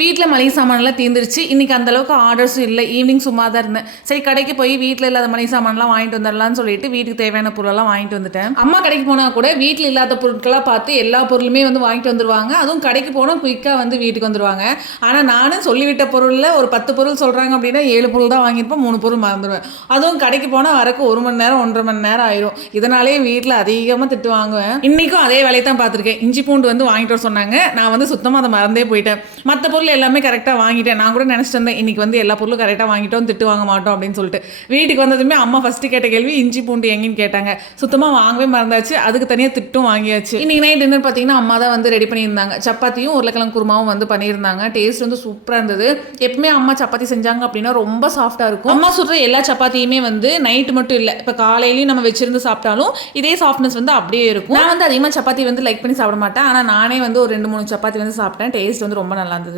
வீட்டில் மளிகை சாமான்லாம் தீர்ந்துருச்சு. இன்றைக்கி அந்தளவுக்கு ஆர்டர்ஸும் இல்லை. ஈவினிங் சும்மா தான் இருந்தேன். சரி கடைக்கு போய் வீட்டில் இல்லாத மளிகை சாமான்லாம் வாங்கிட்டு வந்துடலாம்னு சொல்லிட்டு வீட்டுக்கு தேவையான பொருளெல்லாம் வாங்கிட்டு வந்துட்டேன். அம்மா கடைக்கு போனால் கூட வீட்டில் இல்லாத பொருட்களாக பார்த்து எல்லா பொருளுமே வந்து வாங்கிட்டு வந்துடுவாங்க. அதுவும் கடைக்கு போனால் குயிக்காக வந்து வீட்டுக்கு வந்துடுவாங்க. ஆனால் நானும் சொல்லிவிட்ட பொருளில் ஒரு 10 பொருள் சொல்கிறாங்க அப்படின்னா 7 பொருள் தான் வாங்கியிருப்பேன், 3 பொருள் மறந்துடுவேன். அதுவும் கடைக்கு போனால் வரக்கு 1 மணி நேரம் 1.5 மணி நேரம் ஆயிரும். இதனாலேயே வீட்டில் அதிகமாக திட்டு வாங்குவேன். இன்றைக்கும் அதே வேலையை தான் பார்த்துருக்கேன். இஞ்சி பூண்டு வந்து வாங்கிட்டு வர சொன்னாங்க. நான் வந்து சுத்தமாக அதை மறந்தே போயிட்டேன். மற்ற பொருள் எல்லாமே கரெக்டாக வாங்கிட்டேன். நான் கூட நினச்சிட்டு இருந்தேன் இன்றைக்கி வந்து எல்லா பொருளும் கரெக்டாக வாங்கிட்டோம், திட்டு வாங்க மாட்டோம் அப்படின்னு சொல்லிட்டு. வீட்டுக்கு வந்ததுமே அம்மா ஃபஸ்ட்டு கேட்ட கேள்வி இஞ்சி பூண்டு எங்கேன்னு கேட்டாங்க. சுத்தமாக வாங்கவே மறந்தாச்சு. அதுக்கு தனியாக திட்டும் வாங்கியாச்சு. இன்றைக்கி நைட் டின்னர் பார்த்தீங்கன்னா அம்மா தான் வந்து ரெடி பண்ணியிருந்தாங்க. சப்பாத்தியும் உருளைக்கிழங்கு குருமாவும் வந்து பண்ணியிருந்தாங்க. டேஸ்ட் வந்து சூப்பராக இருந்தது. எப்பவுமே அம்மா சப்பாத்தி செஞ்சாங்க அப்படின்னா ரொம்ப சாஃப்டாக இருக்கும். அம்மா சுடுற எல்லா சப்பாத்தியுமே வந்து நைட்டு மட்டும் இல்லை, இப்போ காலையிலையும் நம்ம வச்சிருந்து சாப்பிட்டாலும் இதே சாஃப்ட்னஸ் வந்து அப்படியே இருக்கும். நான் வந்து அதிகமாக சப்பாத்தி வந்து லைக் பண்ணி சாப்பிட மாட்டேன். ஆனால் நானே வந்து ஒரு 2-3 சப்பாத்தி வந்து சாப்பிட்டேன். டேஸ்ட் வந்து ரொம்ப நல்லா இருந்தது.